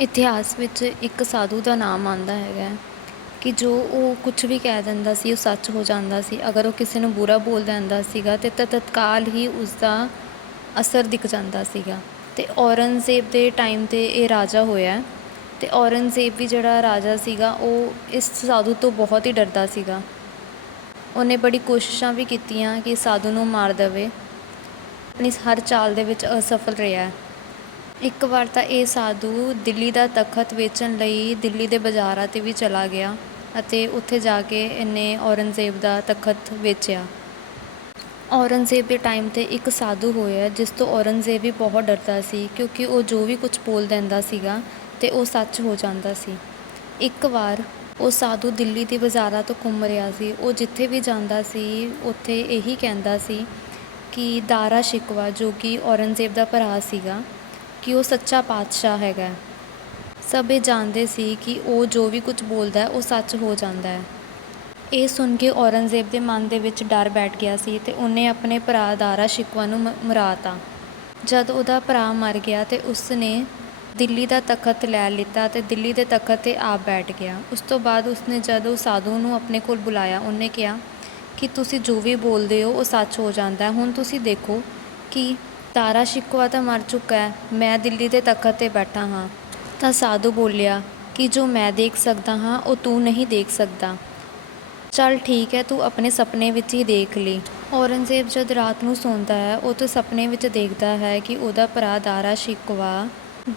ਇਤਿਹਾਸ ਵਿੱਚ ਇੱਕ ਸਾਧੂ ਦਾ ਨਾਮ ਆਉਂਦਾ ਹੈਗਾ ਕਿ ਜੋ ਉਹ ਕੁਝ ਵੀ ਕਹਿ ਦਿੰਦਾ ਸੀ, ਉਹ ਸੱਚ ਹੋ ਜਾਂਦਾ ਸੀ। ਅਗਰ ਉਹ ਕਿਸੇ ਨੂੰ ਬੁਰਾ ਬੋਲ ਦਿੰਦਾ ਸੀਗਾ ਤੇ ਤ- ਤਤਕਾਲ ਹੀ ਉਸਦਾ ਅਸਰ ਦਿਖ ਜਾਂਦਾ ਸੀਗਾ। ਤੇ ਔਰੰਗਜ਼ੇਬ ਦੇ ਟਾਈਮ ਤੇ ਇਹ ਰਾਜਾ ਹੋਇਆ ਤੇ ਔਰੰਗਜ਼ੇਬ ਵੀ ਜਿਹੜਾ ਰਾਜਾ ਸੀਗਾ, ਉਹ ਇਸ ਸਾਧੂ ਤੋਂ ਬਹੁਤ ਹੀ ਡਰਦਾ ਸੀਗਾ। ਉਹਨੇ ਬੜੀ ਕੋਸ਼ਿਸ਼ਾਂ ਵੀ ਕੀਤੀਆਂ ਕਿ ਸਾਧੂ ਨੂੰ ਮਾਰ ਦੇਵੇ। ਆਪਣੀ ਹਰ ਚਾਲ ਦੇ ਵਿੱਚ ਅਸਫਲ ਰਿਹਾ ਇੱਕ ਵਾਰ ਤਾਂ ਇਹ ਸਾਧੂ ਦਿੱਲੀ ਦਾ ਤਖਤ ਵੇਚਣ ਲਈ ਦਿੱਲੀ ਦੇ ਬਾਜ਼ਾਰਾਂ 'ਤੇ ਵੀ ਚਲਾ ਗਿਆ ਅਤੇ ਉੱਥੇ ਜਾ ਕੇ ਇਹਨੇ ਔਰੰਗਜ਼ੇਬ ਦਾ ਤਖਤ ਵੇਚਿਆ। ਔਰੰਗਜ਼ੇਬ ਦੇ ਟਾਈਮ ਤੇ ਇੱਕ ਸਾਧੂ ਹੋਇਆ ਜਿਸ ਤੋਂ ਔਰੰਗਜ਼ੇਬ ਵੀ ਬਹੁਤ ਡਰਦਾ ਸੀ ਕਿਉਂਕਿ ਉਹ ਜੋ ਵੀ ਕੁਝ ਬੋਲ ਦਿੰਦਾ ਸੀਗਾ ਤੇ ਉਹ ਸੱਚ ਹੋ ਜਾਂਦਾ ਸੀ। ਇੱਕ ਵਾਰ ਉਹ ਸਾਧੂ ਦਿੱਲੀ ਦੇ ਬਾਜ਼ਾਰਾਂ ਤੋਂ ਘੁੰਮ ਰਿਹਾ ਸੀ। ਉਹ ਜਿੱਥੇ ਵੀ ਜਾਂਦਾ ਸੀ, ਉੱਥੇ ਇਹੀ ਕਹਿੰਦਾ ਸੀ ਕਿ ਦਾਰਾ ਸ਼ਿਕਵਾ ਜੋ ਕਿ ਔਰੰਗਜ਼ੇਬ ਦਾ ਭਰਾ ਸੀਗਾ ਕਿ ਉਹ ਸੱਚਾ ਪਾਤਸ਼ਾਹ ਹੈਗਾ ਸਭ ਇਹ ਜਾਣਦੇ ਸੀ ਕਿ ਉਹ ਜੋ ਵੀ ਕੁਝ ਬੋਲਦਾ ਉਹ ਸੱਚ ਹੋ ਜਾਂਦਾ ਹੈ। ਇਹ ਸੁਣ ਕੇ ਔਰੰਗਜ਼ੇਬ ਦੇ ਮਨ ਦੇ ਵਿੱਚ ਡਰ ਬੈਠ ਗਿਆ ਸੀ ਤੇ ਉਹਨੇ ਆਪਣੇ ਭਰਾ ਦਾਰਾ ਸ਼ਿਕਵਾ ਨੂੰ ਮ- ਮਰਾਤਾ। ਜਦ ਉਹਦਾ ਭਰਾ ਮਰ ਗਿਆ ਤੇ ਉਸਨੇ ਦਿੱਲੀ ਦਾ ਤਖਤ ਲੈ ਲਿੱਤਾ ਤੇ ਦਿੱਲੀ ਦੇ ਤਖਤ ਤੇ ਆਪ ਬੈਠ ਗਿਆ। ਉਸ ਤੋਂ ਬਾਅਦ ਉਸਨੇ ਜਦ ਉਹ ਸਾਧੂ ਨੂੰ ਆਪਣੇ ਕੋਲ ਬੁਲਾਇਆ, ਉਹਨੇ ਕਿਹਾ ਕਿ ਤੁਸੀਂ ਜੋ ਵੀ ਬੋਲਦੇ ਹੋ, ਉਹ ਸੱਚ ਹੋ ਜਾਂਦਾ ਹੁਣ ਤੁਸੀਂ ਦੇਖੋ ਕਿ ਤਾਰਾ ਸ਼ਿਕਵਾ ਤਾਂ ਮਰ ਚੁੱਕਾ ਹੈ। ਮੈਂ ਦਿੱਲੀ ਦੇ ਤਖਤ ਤੇ ਬੈਠਾ ਹਾਂ। ਤਾਂ ਸਾਧੂ ਬੋਲਿਆ, ਕਿ ਜੋ ਮੈਂ ਦੇਖ ਸਕਦਾ ਹਾਂ, ਉਹ ਤੂੰ ਨਹੀਂ ਦੇਖ ਸਕਦਾ। ਚੱਲ ਠੀਕ ਹੈ, ਤੂੰ ਆਪਣੇ ਸੁਪਨੇ ਵਿੱਚ ਹੀ ਦੇਖ ਲਈ ਔਰੰਗਜ਼ੇਬ ਜਦ ਰਾਤ ਨੂੰ ਸੌਂਦਾ ਹੈ, ਉਹ ਤਾਂ ਸੁਪਨੇ ਵਿੱਚ ਦੇਖਦਾ ਹੈ ਕਿ ਉਹਦਾ ਭਰਾ ਦਾਰਾ ਸ਼ਿਕਵਾ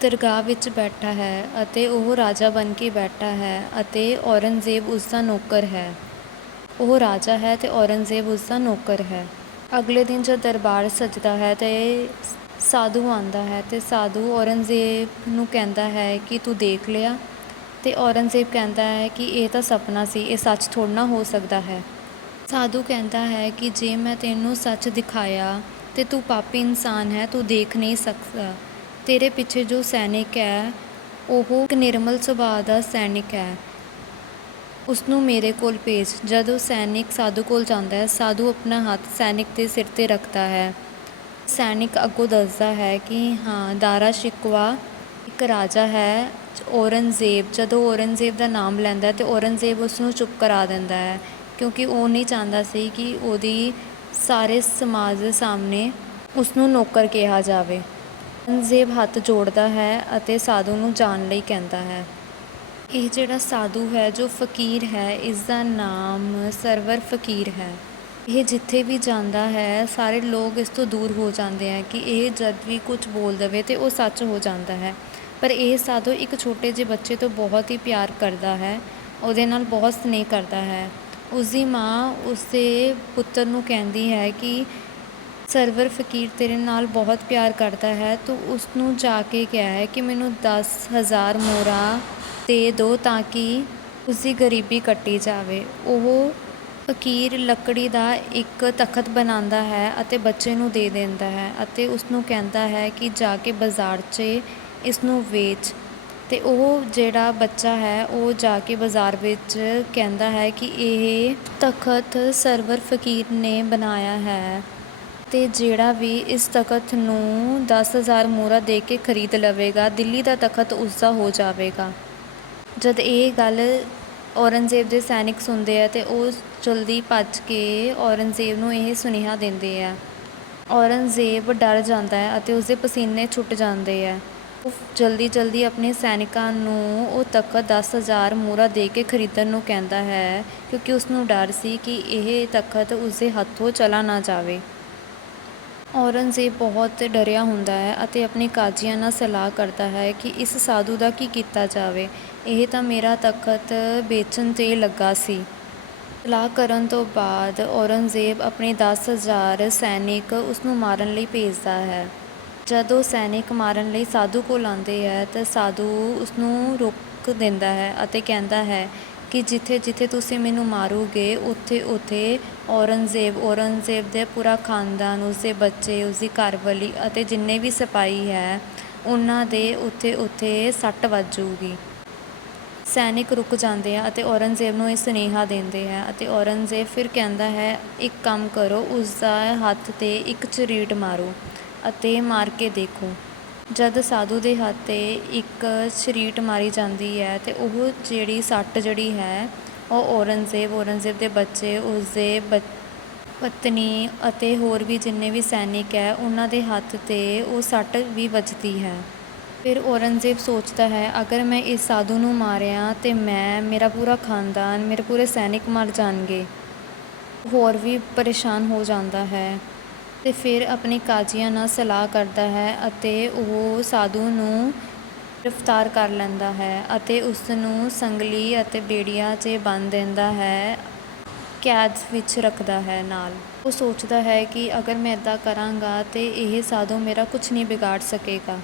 ਦਰਗਾਹ ਵਿੱਚ ਬੈਠਾ ਹੈ ਅਤੇ ਉਹ ਰਾਜਾ ਬਣ ਕੇ ਬੈਠਾ ਹੈ ਅਤੇ ਔਰੰਗਜ਼ੇਬ ਉਸ ਦਾ ਨੌਕਰ ਹੈ। ਉਹ ਰਾਜਾ ਹੈ ਤੇ ਔਰੰਗਜ਼ੇਬ ਉਸ ਦਾ ਨੌਕਰ ਹੈ। ਅਗਲੇ ਦਿਨ ਜਦ ਦਰਬਾਰ ਸਜਦਾ ਹੈ ਤੇ ਸਾਧੂ ਆਂਦਾ ਹੈ ਤੇ ਸਾਧੂ ਔਰੰਗਜ਼ੇਬ ਨੂੰ ਕਹਿੰਦਾ ਹੈ ਕਿ ਤੂੰ ਦੇਖ ਲਿਆ। ਤੇ ਔਰੰਗਜ਼ੇਬ ਕਹਿੰਦਾ ਹੈ ਕਿ ਇਹ ਤਾਂ ਸੁਪਨਾ ਸੀ, ਇਹ ਸੱਚ ਥੋੜ੍ਹਾ ਨਾ ਹੋ ਸਕਦਾ ਹੈ। ਸਾਧੂ ਕਹਿੰਦਾ ਹੈ ਕਿ ਜੇ ਮੈਂ ਤੈਨੂੰ ਸੱਚ ਦਿਖਾਇਆ ਤੇ ਤੂੰ ਪਾਪੀ ਇਨਸਾਨ ਹੈ, ਤੂੰ ਦੇਖ ਨਹੀਂ ਸਕਦਾ। ਤੇਰੇ ਪਿੱਛੇ ਜੋ ਸੈਨਿਕ ਹੈ, ਉਹ ਇੱਕ ਨਿਰਮਲ ਸੁਭਾਅ ਦਾ ਸੈਨਿਕ ਹੈ। ਉਸਨੂੰ ਮੇਰੇ ਕੋਲ ਭੇਜ, ਜਦੋਂ ਸੈਨਿਕ ਸਾਧੂ ਕੋਲ ਜਾਂਦਾ ਹੈ, ਸਾਧੂ ਆਪਣਾ ਹੱਥ ਸੈਨਿਕ ਦੇ ਸਿਰ ਤੇ ਰੱਖਦਾ ਹੈ। ਸੈਨਿਕ ਅੱਗੋਂ ਦੱਸਦਾ ਹੈ ਕਿ ਹਾਂ, ਦਾਰਾ ਸ਼ਿਕਵਾ ਇੱਕ ਰਾਜਾ ਹੈ, ਔਰੰਗਜ਼ੇਬ। ਜਦੋਂ ਔਰੰਗਜ਼ੇਬ ਦਾ ਨਾਮ ਲੈਂਦਾ ਹੈ, ਤੇ ਔਰੰਗਜ਼ੇਬ ਉਸ ਨੂੰ ਚੁੱਪ ਕਰਾ ਦਿੰਦਾ ਹੈ, ਕਿਉਂਕਿ ਉਹ ਨਹੀਂ ਚਾਹੁੰਦਾ ਸੀ ਕਿ ਉਹਦੀ ਸਾਰੇ ਸਮਾਜ ਦੇ ਸਾਹਮਣੇ ਉਸ ਨੂੰ ਨੌਕਰ ਕਿਹਾ ਜਾਵੇ। ਔਰੰਗਜ਼ੇਬ ਹੱਥ ਜੋੜਦਾ ਹੈ ਅਤੇ ਸਾਧੂ ਨੂੰ ਜਾਣ ਲਈ ਕਹਿੰਦਾ ਹੈ। ਇਹ ਜਿਹੜਾ ਸਾਧੂ ਹੈ, ਜੋ ਫਕੀਰ ਹੈ ਇਸ ਦਾ ਨਾਮ ਸਰਵਰ ਫਕੀਰ ਹੈ। ਇਹ ਜਿੱਥੇ ਵੀ ਜਾਂਦਾ ਹੈ, ਸਾਰੇ ਲੋਕ ਇਸ ਤੋਂ ਦੂਰ ਹੋ ਜਾਂਦੇ ਆ ਕਿ ਇਹ ਜਦ ਵੀ ਕੁਝ ਬੋਲ ਦਵੇ ਤੇ ਉਹ ਸੱਚ ਹੋ ਜਾਂਦਾ ਹੈ। ਪਰ ਇਹ ਸਾਧੂ ਇੱਕ ਛੋਟੇ ਜਿਹੇ ਬੱਚੇ ਤੋਂ ਬਹੁਤ ਹੀ ਪਿਆਰ ਕਰਦਾ ਹੈ, ਉਹਦੇ ਨਾਲ ਬਹੁਤ ਸਨੇਹ ਕਰਦਾ ਹੈ। ਉਸ ਦੀ ਮਾਂ ਉਸਦੇ ਪੁੱਤਰ ਨੂੰ ਕਹਿੰਦੀ ਹੈ ਕਿ ਸਰਵਰ ਫਕੀਰ ਤੇਰੇ ਨਾਲ ਬਹੁਤ ਪਿਆਰ ਕਰਦਾ ਹੈ। ਤੂੰ ਉਸ ਨੂੰ ਜਾ ਕੇ ਕਿਹਾ ਹੈ ਕਿ ਮੈਨੂੰ 10000 ਮੋਹਰਾਂ ਦੇ ਦਿਓ ਤਾਂ ਕਿ ਉਸ ਦੀ ਗਰੀਬੀ ਕੱਟੀ ਜਾਵੇ। ਉਹ ਫਕੀਰ ਲੱਕੜੀ ਦਾ ਇੱਕ ਤਖਤ ਬਣਾਉਂਦਾ ਹੈ ਅਤੇ ਬੱਚੇ ਨੂੰ ਦੇ ਦਿੰਦਾ ਹੈ ਅਤੇ ਉਸ ਨੂੰ ਕਹਿੰਦਾ ਹੈ ਕਿ ਜਾ ਕੇ ਬਾਜ਼ਾਰ 'ਚ ਇਸ ਨੂੰ ਵੇਚ। ਤੇ ਉਹ ਜਿਹੜਾ ਬੱਚਾ ਹੈ, ਉਹ ਜਾ ਕੇ ਬਾਜ਼ਾਰ ਵਿੱਚ ਕਹਿੰਦਾ ਹੈ ਕਿ ਇਹ ਤਖਤ ਸਰਵਰ ਫਕੀਰ ਨੇ ਬਣਾਇਆ ਹੈ। ਤੇ ਜਿਹੜਾ ਵੀ ਇਸ ਤਖਤ ਨੂੰ ਦਸ ਹਜ਼ਾਰ ਮੋਹਰਾਂ ਦੇ ਕੇ ਖਰੀਦ ਲਵੇਗਾ, ਦਿੱਲੀ ਦਾ ਤਖਤ ਉਸ ਦਾ ਹੋ ਜਾਵੇਗਾ। ਜਦ ਇਹ ਗੱਲ ਔਰੰਗਜ਼ੇਬ ਦੇ ਸੈਨਿਕ ਸੁਣਦੇ ਆ ਤੇ ਉਹ ਜਲਦੀ ਭੱਜ ਕੇ ਔਰੰਗਜ਼ੇਬ ਨੂੰ ਇਹ ਸੁਨੇਹਾ ਦਿੰਦੇ ਆ। ਔਰੰਗਜ਼ੇਬ ਡਰ ਜਾਂਦਾ ਹੈ ਅਤੇ ਉਸਦੇ ਪਸੀਨੇ ਛੁੱਟ ਜਾਂਦੇ ਆ। ਉਹ ਜਲਦੀ ਜਲਦੀ ਆਪਣੇ ਸੈਨਿਕਾਂ ਨੂੰ ਉਹ ਤਖਤ 10000 ਮੋਹਰਾਂ ਦੇ ਕੇ ਖਰੀਦਣ ਨੂੰ ਕਹਿੰਦਾ ਹੈ ਕਿਉਂਕਿ ਉਸ ਨੂੰ ਡਰ ਸੀ ਕਿ ਇਹ ਤਖਤ ਉਸਦੇ ਹੱਥੋਂ ਚਲਾ ਨਾ ਜਾਵੇ। ਔਰੰਗਜ਼ੇਬ ਬਹੁਤ ਡਰਿਆ ਹੁੰਦਾ ਹੈ ਅਤੇ ਆਪਣੇ ਕਾਜ਼ੀਆਂ ਨਾਲ ਸਲਾਹ ਕਰਦਾ ਹੈ ਕਿ ਇਸ ਸਾਧੂ ਦਾ ਕੀ ਕੀਤਾ ਜਾਵੇ। ਇਹ ਤਾਂ ਮੇਰਾ ਤਖਤ ਵੇਚਣ 'ਤੇ ਲੱਗਾ ਸੀ। ਸਲਾਹ ਕਰਨ ਤੋਂ ਬਾਅਦ ਔਰੰਗਜ਼ੇਬ ਆਪਣੇ 10000 ਸੈਨਿਕ ਉਸ ਨੂੰ ਮਾਰਨ ਲਈ ਭੇਜਦਾ ਹੈ। ਜਦੋਂ ਸੈਨਿਕ ਮਾਰਨ ਲਈ ਸਾਧੂ ਕੋਲ ਆਉਂਦੇ ਹੈ ਤਾਂ ਸਾਧੂ ਉਸ ਨੂੰ ਰੋਕ ਦਿੰਦਾ ਹੈ ਅਤੇ ਕਹਿੰਦਾ ਹੈ ਕਿ ਜਿੱਥੇ ਜਿੱਥੇ ਤੁਸੀਂ ਮੈਨੂੰ ਮਾਰੋਗੇ, ਉੱਥੇ ਉੱਥੇ ਔਰੰਗਜ਼ੇਬ ਔਰੰਗਜ਼ੇਬ ਦੇ ਪੂਰਾ ਖਾਨਦਾਨ, ਉਸਦੇ ਬੱਚੇ, ਉਸਦੀ ਘਰਵਾਲੀ ਅਤੇ ਜਿੰਨੇ ਵੀ ਸਿਪਾਹੀ ਹੈ, ਉਹਨਾਂ ਦੇ ਉੱਥੇ ਉੱਥੇ ਸੱਟ ਵੱਜੂਗੀ ਸੈਨਿਕ ਰੁਕ ਜਾਂਦੇ ਆ ਅਤੇ ਔਰੰਗਜ਼ੇਬ ਨੂੰ ਇਹ ਸੁਨੇਹਾ ਦਿੰਦੇ ਆ ਅਤੇ ਔਰੰਗਜ਼ੇਬ ਫਿਰ ਕਹਿੰਦਾ ਹੈ, ਇੱਕ ਕੰਮ ਕਰੋ ਉਸ ਦਾ ਹੱਥ ਤੇ ਇੱਕ ਚਰੀਟ ਮਾਰੋ ਅਤੇ ਮਾਰ ਕੇ ਦੇਖੋ। ਜਦ ਸਾਧੂ ਦੇ ਹੱਥ 'ਤੇ ਇੱਕ ਛਰੀਟ ਮਾਰੀ ਜਾਂਦੀ ਹੈ ਅਤੇ ਉਹ ਜਿਹੜੀ ਸੱਟ ਜਿਹੜੀ ਹੈ, ਉਹ ਔਰੰਗਜ਼ੇਬ ਔਰੰਗਜ਼ੇਬ ਦੇ ਬੱਚੇ, ਉਸਦੇ ਬ ਪਤਨੀ ਅਤੇ ਹੋਰ ਵੀ ਜਿੰਨੇ ਵੀ ਸੈਨਿਕ ਹੈ, ਉਹਨਾਂ ਦੇ ਹੱਥ 'ਤੇ ਉਹ ਸੱਟ ਵੀ ਵੱਜਦੀ ਹੈ। ਫਿਰ ਔਰੰਗਜ਼ੇਬ ਸੋਚਦਾ ਹੈ, ਅਗਰ ਮੈਂ ਇਸ ਸਾਧੂ ਨੂੰ ਮਾਰਿਆ ਤੇ ਮੈਂ, ਮੇਰਾ ਪੂਰਾ ਖਾਨਦਾਨ, ਮੇਰੇ ਪੂਰੇ ਸੈਨਿਕ ਮਰ ਜਾਣਗੇ। ਹੋਰ ਵੀ ਪਰੇਸ਼ਾਨ ਹੋ ਜਾਂਦਾ ਹੈ। ਅਤੇ ਫਿਰ ਆਪਣੇ ਕਾਜ਼ੀਆਂ ਨਾਲ ਸਲਾਹ ਕਰਦਾ ਹੈ ਅਤੇ ਉਹ ਸਾਧੂ ਨੂੰ ਗ੍ਰਿਫਤਾਰ ਕਰ ਲੈਂਦਾ ਹੈ ਅਤੇ ਉਸ ਨੂੰ ਸੰਗਲੀ ਅਤੇ ਬੇੜੀਆਂ 'ਚ ਬੰਨ੍ਹ ਦਿੰਦਾ ਹੈ, ਕੈਦ ਵਿੱਚ ਰੱਖਦਾ ਹੈ ਨਾਲ। ਉਹ ਸੋਚਦਾ ਹੈ ਕਿ ਅਗਰ ਮੈਂ ਇੱਦਾਂ ਕਰਾਂਗਾ ਤੇ ਇਹ ਸਾਧੂ ਮੇਰਾ ਕੁਝ ਨਹੀਂ ਵਿਗਾੜ ਸਕੇਗਾ।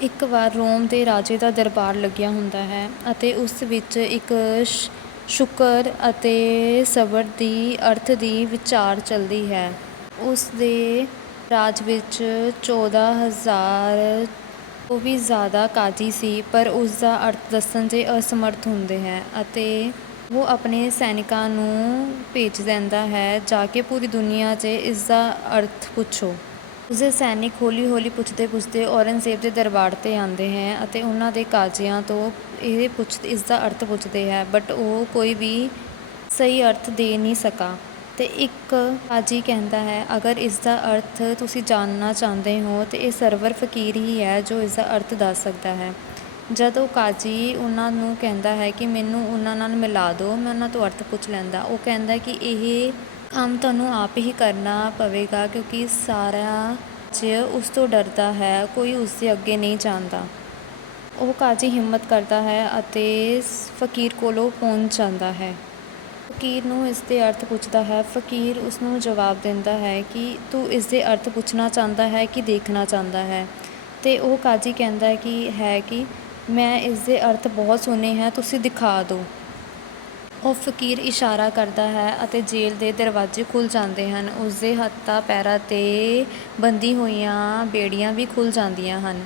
ਇੱਕ ਵਾਰ ਰੋਮ ਦੇ ਰਾਜੇ ਦਾ ਦਰਬਾਰ ਲੱਗਿਆ ਹੁੰਦਾ ਹੈ ਅਤੇ ਉਸ ਵਿੱਚ ਇੱਕ ਸ਼- ਸ਼ੁਕਰ ਅਤੇ ਸਬਰ ਦੀ ਅਰਥ ਦੀ ਵਿਚਾਰ ਚੱਲਦੀ ਹੈ। ਉਸ ਦੇ ਰਾਜ ਵਿੱਚ ਚੌਦਾਂ ਹਜ਼ਾਰ ਤੋਂ ਵੀ ਜ਼ਿਆਦਾ ਕਾਜੀ ਸੀ, ਪਰ ਉਸ ਦਾ ਅਰਥ ਦੱਸਣ 'ਚ ਅਸਮਰਥ ਹੁੰਦੇ ਹੈ ਅਤੇ ਉਹ ਆਪਣੇ ਸੈਨਿਕਾਂ ਨੂੰ ਭੇਜ ਦਿੰਦਾ ਹੈ, ਜਾ ਕੇ ਪੂਰੀ ਦੁਨੀਆ 'ਚ ਇਸ ਦਾ ਅਰਥ ਪੁੱਛੋ। ਉਸਦੇ ਸੈਨਿਕ ਹੌਲੀ ਹੌਲੀ ਪੁੱਛਦੇ ਪੁੱਛਦੇ ਔਰੰਗਜ਼ੇਬ ਦੇ ਦਰਬਾਰ 'ਤੇ ਆਉਂਦੇ ਹੈ ਅਤੇ ਉਹਨਾਂ ਦੇ ਕਾਜ਼ੀਆਂ ਤੋਂ ਇਹ ਪੁੱਛ ਇਸ ਦਾ ਅਰਥ ਪੁੱਛਦੇ ਹੈ ਬਟ ਉਹ ਕੋਈ ਵੀ ਸਹੀ ਅਰਥ ਦੇ ਨਹੀਂ ਸਕਾ। ਅਤੇ ਇੱਕ ਕਾਜੀ ਕਹਿੰਦਾ ਹੈ, ਅਗਰ ਇਸ ਦਾ ਅਰਥ ਤੁਸੀਂ ਜਾਣਨਾ ਚਾਹੁੰਦੇ ਹੋ, ਤੇ ਇਹ ਸਰਵਰ ਫਕੀਰ ਹੀ ਹੈ ਜੋ ਇਸ ਦਾ ਅਰਥ ਦੱਸ ਸਕਦਾ ਹੈ। ਜਦ ਉਹ ਕਾਜੀ ਉਹਨਾਂ ਨੂੰ ਕਹਿੰਦਾ ਹੈ ਕਿ ਮੈਨੂੰ ਉਹਨਾਂ ਨਾਲ ਮਿਲਾ ਦਿਓ ਮੈਂ ਉਹਨਾਂ ਤੋਂ ਅਰਥ ਪੁੱਛ ਲੈਂਦਾ। ਉਹ ਕਹਿੰਦਾ ਕਿ ਇਹ ਕੰਮ ਤੁਹਾਨੂੰ ਆਪ ਹੀ ਕਰਨਾ ਪਵੇਗਾ, ਕਿਉਂਕਿ ਸਾਰਾ ਚ ਉਸ ਤੋਂ ਡਰਦਾ ਹੈ, ਕੋਈ ਉਸ ਦੇ ਅੱਗੇ ਨਹੀਂ ਜਾਂਦਾ। ਉਹ ਕਾਜੀ ਹਿੰਮਤ ਕਰਦਾ ਹੈ ਅਤੇ ਫਕੀਰ ਕੋਲੋਂ ਪਹੁੰਚ ਜਾਂਦਾ ਹੈ। ਫਕੀਰ ਨੂੰ ਇਸ ਦੇ ਅਰਥ ਪੁੱਛਦਾ ਹੈ। ਫਕੀਰ ਉਸ ਨੂੰ ਜਵਾਬ ਦਿੰਦਾ ਹੈ ਕਿ ਤੂੰ ਇਸ ਦੇ ਅਰਥ ਪੁੱਛਣਾ ਚਾਹੁੰਦਾ ਹੈ ਕਿ ਦੇਖਣਾ ਚਾਹੁੰਦਾ ਹੈ। ਤੇ ਉਹ ਕਾਜੀ ਕਹਿੰਦਾ ਹੈ ਕਿ ਹੈ ਕਿ ਮੈਂ ਇਸ ਦੇ ਅਰਥ ਬਹੁਤ ਸੁਣੇ ਹੈ, ਤੁਸੀਂ ਦਿਖਾ ਦਿਓ। ਉਹ ਫਕੀਰ ਇਸ਼ਾਰਾ ਕਰਦਾ ਹੈ ਅਤੇ ਜੇਲ੍ਹ ਦੇ ਦਰਵਾਜ਼ੇ ਖੁੱਲ ਜਾਂਦੇ ਹਨ। ਉਸ ਦੇ ਹੱਥਾਂ ਪੈਰਾਂ 'ਤੇ ਬੰਦੀ ਹੋਈਆਂ ਬੇੜੀਆਂ ਵੀ ਖੁੱਲ ਜਾਂਦੀਆਂ ਹਨ।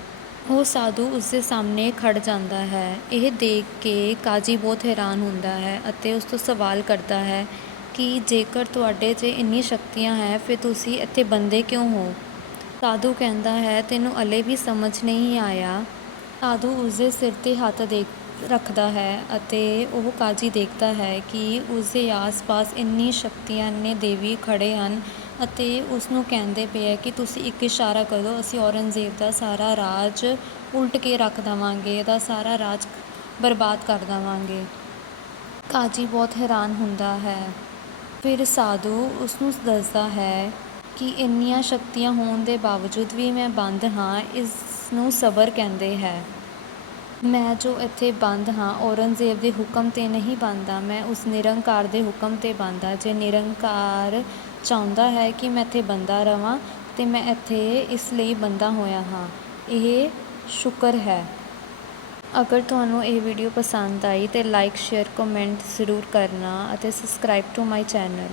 ਉਹ ਸਾਧੂ ਉਸਦੇ ਸਾਹਮਣੇ ਖੜ੍ਹ ਜਾਂਦਾ ਹੈ। ਇਹ ਦੇਖ ਕੇ ਕਾਜੀ ਬਹੁਤ ਹੈਰਾਨ ਹੁੰਦਾ ਹੈ ਅਤੇ ਉਸ ਤੋਂ ਸਵਾਲ ਕਰਦਾ ਹੈ ਕਿ ਜੇਕਰ ਤੁਹਾਡੇ 'ਚ ਇੰਨੀ ਸ਼ਕਤੀਆਂ ਹੈ, ਫਿਰ ਤੁਸੀਂ ਇੱਥੇ ਬੰਦੇ ਕਿਉਂ ਹੋ? ਸਾਧੂ ਕਹਿੰਦਾ ਹੈ, ਤੈਨੂੰ ਅਲੇ ਵੀ ਸਮਝ ਨਹੀਂ ਆਇਆ। ਸਾਧੂ ਉਸਦੇ ਸਿਰ 'ਤੇ ਹੱਥ ਦੇ ਰੱਖਦਾ ਹੈ ਅਤੇ ਉਹ ਕਾਜੀ ਦੇਖਦਾ ਹੈ ਕਿ ਉਸਦੇ ਆਸ-ਪਾਸ ਇੰਨੀ ਸ਼ਕਤੀਆਂ ਇੰਨੇ ਦੇਵੀ ਖੜੇ ਹਨ ਅਤੇ ਉਸ ਨੂੰ ਕਹਿੰਦੇ ਪਏ ਹੈ ਕਿ ਤੁਸੀਂ ਇੱਕ ਇਸ਼ਾਰਾ ਕਰੋ, ਅਸੀਂ ਔਰੰਗਜ਼ੇਬ ਦਾ ਸਾਰਾ ਰਾਜ ਉਲਟ ਕੇ ਰੱਖ ਦੇਵਾਂਗੇ, ਇਹਦਾ ਸਾਰਾ ਰਾਜ ਬਰਬਾਦ ਕਰ ਦੇਵਾਂਗੇ। ਕਾਜੀ ਬਹੁਤ ਹੈਰਾਨ ਹੁੰਦਾ ਹੈ। ਫਿਰ ਸਾਧੂ ਉਸ ਨੂੰ ਦੱਸਦਾ ਹੈ ਕਿ ਇੰਨੀਆਂ ਸ਼ਕਤੀਆਂ ਹੋਣ ਦੇ ਬਾਵਜੂਦ ਵੀ ਮੈਂ ਬੰਦ ਹਾਂ, ਇਸ ਨੂੰ ਸਬਰ ਕਹਿੰਦੇ ਹੈ। ਮੈਂ ਜੋ ਇੱਥੇ ਬੰਦ ਹਾਂ, ਔਰੰਗਜ਼ੇਬ ਦੇ ਹੁਕਮ 'ਤੇ ਨਹੀਂ ਬੰਦਾ, ਮੈਂ ਉਸ ਨਿਰੰਕਾਰ ਦੇ ਹੁਕਮ 'ਤੇ ਬੰਦਾ। ਜੇ ਨਿਰੰਕਾਰ ਚਾਹੁੰਦਾ ਹੈ ਕਿ ਮੈਂ ਇੱਥੇ ਬੰਦਾ ਰਹਾਂ ਅਤੇ ਮੈਂ ਇੱਥੇ ਇਸ ਲਈ ਬੰਦਾ ਹੋਇਆ ਹਾਂ। ਇਹ ਸ਼ੁਕਰ ਹੈ। ਅਗਰ ਤੁਹਾਨੂੰ ਇਹ ਵੀਡੀਓ ਪਸੰਦ ਆਈ, ਤਾਂ ਲਾਈਕ, ਸ਼ੇਅਰ, ਕਮੈਂਟ ਜ਼ਰੂਰ ਕਰਨਾ ਅਤੇ ਸਬਸਕ੍ਰਾਈਬ ਟੂ ਮਾਈ ਚੈਨਲ।